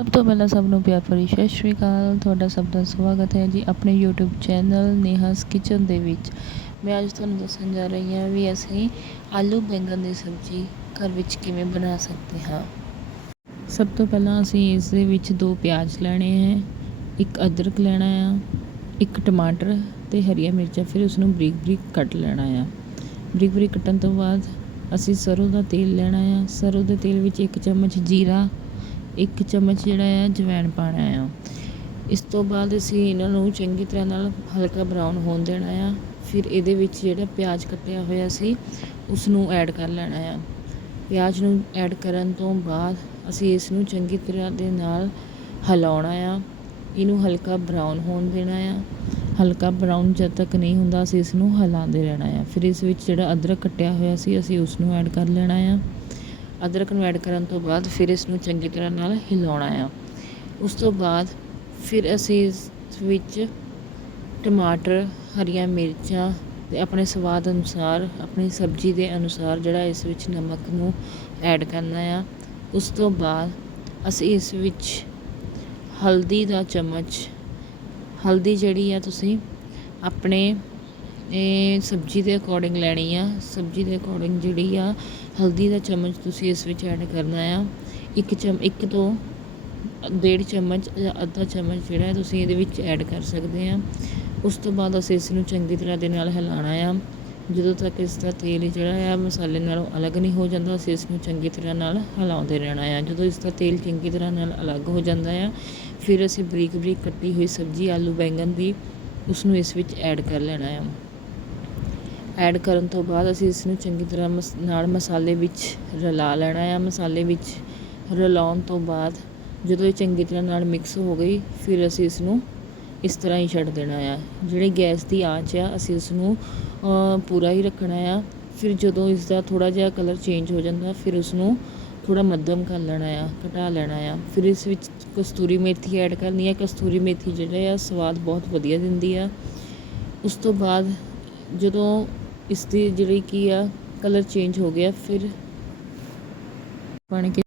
ਸਭ ਤੋਂ ਪਹਿਲਾਂ ਸਭ ਨੂੰ ਪਿਆਰ ਭਰੀ ਸਤਿ ਸ਼੍ਰੀ ਅਕਾਲ। ਤੁਹਾਡਾ ਸਭ ਦਾ ਸਵਾਗਤ ਹੈ ਜੀ ਆਪਣੇ YouTube ਚੈਨਲ ਨੇਹਾਸ ਕਿਚਨ ਦੇ ਵਿੱਚ। ਮੈਂ ਅੱਜ ਤੁਹਾਨੂੰ ਦੱਸਣ ਜਾ ਰਹੀ ਹਾਂ ਵੀ ਅਸੀਂ ਆਲੂ ਬੈਂਗਣ ਦੀ ਸਬਜ਼ੀ ਘਰ ਵਿੱਚ ਕਿਵੇਂ ਬਣਾ ਸਕਦੇ ਹਾਂ। ਸਭ ਤੋਂ ਪਹਿਲਾਂ ਅਸੀਂ ਇਸ ਦੇ ਵਿੱਚ ਦੋ ਪਿਆਜ਼ ਲੈਣੇ ਹੈ, ਇੱਕ ਅਦਰਕ ਲੈਣਾ ਆ, ਇੱਕ ਟਮਾਟਰ ਤੇ ਹਰੀਆਂ ਮਿਰਚਾਂ, ਫਿਰ ਉਸ ਨੂੰ ਬਰੀਕ ਬਰੀਕ ਕੱਟ ਲੈਣਾ ਆ। ਬਰੀਕ ਬਰੀਕ ਕੱਟਣ ਤੋਂ ਬਾਅਦ ਅਸੀਂ ਸਰੋਂ ਦਾ ਤੇਲ ਲੈਣਾ ਆ। ਸਰੋਂ ਦੇ ਤੇਲ ਵਿੱਚ ਇੱਕ ਚਮਚ ਜੀਰਾ ਇੱਕ ਚਮਚ ਜਿਹੜਾ ਆ, ਜਵੈਣ ਪਾਣਾ ਆ। ਇਸ ਤੋਂ ਬਾਅਦ ਅਸੀਂ ਇਹਨਾਂ ਨੂੰ ਚੰਗੀ ਤਰ੍ਹਾਂ ਨਾਲ ਹਲਕਾ ਬਰਾਊਨ ਹੋਣ ਦੇਣਾ ਆ। ਫਿਰ ਇਹਦੇ ਵਿੱਚ ਜਿਹੜਾ ਪਿਆਜ਼ ਕੱਟਿਆ ਹੋਇਆ ਸੀ ਉਸ ਨੂੰ ਐਡ ਕਰ ਲੈਣਾ ਆ। ਪਿਆਜ਼ ਨੂੰ ਐਡ ਕਰਨ ਤੋਂ ਬਾਅਦ ਅਸੀਂ ਇਸ ਨੂੰ ਚੰਗੀ ਤਰ੍ਹਾਂ ਦੇ ਨਾਲ ਹਿਲਾਉਣਾ ਆ। ਇਹਨੂੰ ਹਲਕਾ ਬਰਾਊਨ ਹੋਣ ਦੇਣਾ ਆ। ਹਲਕਾ ਬਰਾਊਨ ਜਦ ਤੱਕ ਨਹੀਂ ਹੁੰਦਾ, ਅਸੀਂ ਇਸ ਨੂੰ ਹਿਲਾਉਂਦੇ ਰਹਿਣਾ ਆ। ਫਿਰ ਇਸ ਵਿੱਚ ਜਿਹੜਾ ਅਦਰਕ ਕੱਟਿਆ ਹੋਇਆ ਸੀ, ਅਸੀਂ ਉਸ ਨੂੰ ਐਡ ਕਰ ਲੈਣਾ ਆ। ਅਦਰਕ ਨੂੰ ਐਡ ਕਰਨ ਤੋਂ ਬਾਅਦ ਫਿਰ ਇਸ ਨੂੰ ਚੰਗੀ ਤਰ੍ਹਾਂ ਨਾਲ ਹਿਲਾਉਣਾ ਆ। ਉਸ ਤੋਂ ਬਾਅਦ ਫਿਰ ਅਸੀਂ ਇਸ ਵਿੱਚ ਟਮਾਟਰ, ਹਰੀਆਂ ਮਿਰਚਾਂ ਤੇ ਆਪਣੇ ਸਵਾਦ ਅਨੁਸਾਰ, ਆਪਣੀ ਸਬਜ਼ੀ ਦੇ ਅਨੁਸਾਰ ਜਿਹੜਾ ਇਸ ਵਿੱਚ ਨਮਕ ਨੂੰ ਐਡ ਕਰਨਾ ਆ। ਉਸ ਤੋਂ ਬਾਅਦ ਅਸੀਂ ਇਸ ਵਿੱਚ ਹਲਦੀ ਦਾ ਚਮਚ, ਹਲਦੀ ਜਿਹੜੀ ਆ ਤੁਸੀਂ ਆਪਣੇ ਇਹ ਸਬਜ਼ੀ ਦੇ ਅਕੋਰਡਿੰਗ ਲੈਣੀ ਆ। ਸਬਜ਼ੀ ਦੇ ਅਕੋਰਡਿੰਗ ਜਿਹੜੀ ਆ, ਹਲਦੀ ਦਾ ਚਮਚ ਤੁਸੀਂ ਇਸ ਵਿੱਚ ਐਡ ਕਰਨਾ ਆ। ਇੱਕ ਚਮ, ਇੱਕ ਤੋਂ ਡੇਢ ਚਮਚ ਜਾਂ ਅੱਧਾ ਚਮਚ ਜਿਹੜਾ ਹੈ ਤੁਸੀਂ ਇਹਦੇ ਵਿੱਚ ਐਡ ਕਰ ਸਕਦੇ ਆ। ਉਸ ਤੋਂ ਬਾਅਦ ਅਸੀਂ ਇਸ ਨੂੰ ਚੰਗੀ ਤਰ੍ਹਾਂ ਦੇ ਨਾਲ ਹਿਲਾਉਣਾ ਆ। ਜਦੋਂ ਤੱਕ ਇਸ ਦਾ ਤੇਲ ਜਿਹੜਾ ਆ ਮਸਾਲੇ ਨਾਲੋਂ ਅਲੱਗ ਨਹੀਂ ਹੋ ਜਾਂਦਾ, ਅਸੀਂ ਇਸ ਨੂੰ ਚੰਗੀ ਤਰ੍ਹਾਂ ਨਾਲ ਹਿਲਾਉਂਦੇ ਰਹਿਣਾ ਆ। ਜਦੋਂ ਇਸ ਦਾ ਤੇਲ ਚੰਗੀ ਤਰ੍ਹਾਂ ਨਾਲ ਅਲੱਗ ਹੋ ਜਾਂਦਾ ਆ, ਫਿਰ ਅਸੀਂ ਬਰੀਕ ਬਰੀਕ ਕੱਟੀ ਹੋਈ ਸਬਜ਼ੀ, ਆਲੂ, ਬੈਂਗਣ ਦੀ, ਉਸ ਨੂੰ ਇਸ ਵਿੱਚ ਐਡ ਕਰ ਲੈਣਾ ਆ। ਐਡ ਕਰਨ ਤੋਂ ਬਾਅਦ ਅਸੀਂ ਇਸ ਨੂੰ ਚੰਗੀ ਤਰ੍ਹਾਂ ਮਸ, ਨਾਲ ਮਸਾਲੇ ਵਿੱਚ ਰਲਾ ਲੈਣਾ ਆ ਮਸਾਲੇ ਵਿੱਚ ਰਲਾਉਣ ਤੋਂ ਬਾਅਦ ਜਦੋਂ ਇਹ ਚੰਗੀ ਤਰ੍ਹਾਂ ਨਾਲ ਮਿਕਸ ਹੋ ਗਈ, ਫਿਰ ਅਸੀਂ ਇਸ ਨੂੰ ਇਸ ਤਰ੍ਹਾਂ ਹੀ ਛੱਡ ਦੇਣਾ ਆ। ਜਿਹੜੀ ਗੈਸ ਦੀ ਆਂਚ ਆ, ਅਸੀਂ ਉਸ ਨੂੰ ਪੂਰਾ ਹੀ ਰੱਖਣਾ ਆ। ਫਿਰ ਜਦੋਂ ਇਸ ਦਾ ਥੋੜਾ ਜਿਹਾ ਕਲਰ ਚੇਂਜ ਹੋ ਜਾਂਦਾ, ਫਿਰ ਉਸ ਨੂੰ ਥੋੜਾ ਮੱਧਮ ਕਰ ਲੈਣਾ ਆ, ਘਟਾ ਲੈਣਾ ਆ। ਫਿਰ ਇਸ ਵਿੱਚ ਕਸਤੂਰੀ ਮੇਥੀ ਐਡ ਕਰਨੀ ਆ। ਕਸਤੂਰੀ ਮੇਥੀ ਜਿਹੜਾ ਆ, ਸਵਾਦ ਬਹੁਤ ਵਧੀਆ ਦਿੰਦੀ ਆ। ਉਸ ਤੋਂ ਬਾਅਦ ਜਦੋਂ ਇਸ ਦੀ ਜਿਹੜੀ ਕੀ ਆ ਕਲਰ ਚੇਂਜ ਹੋ ਗਿਆ ਫਿਰ ਬਣ ਕੇ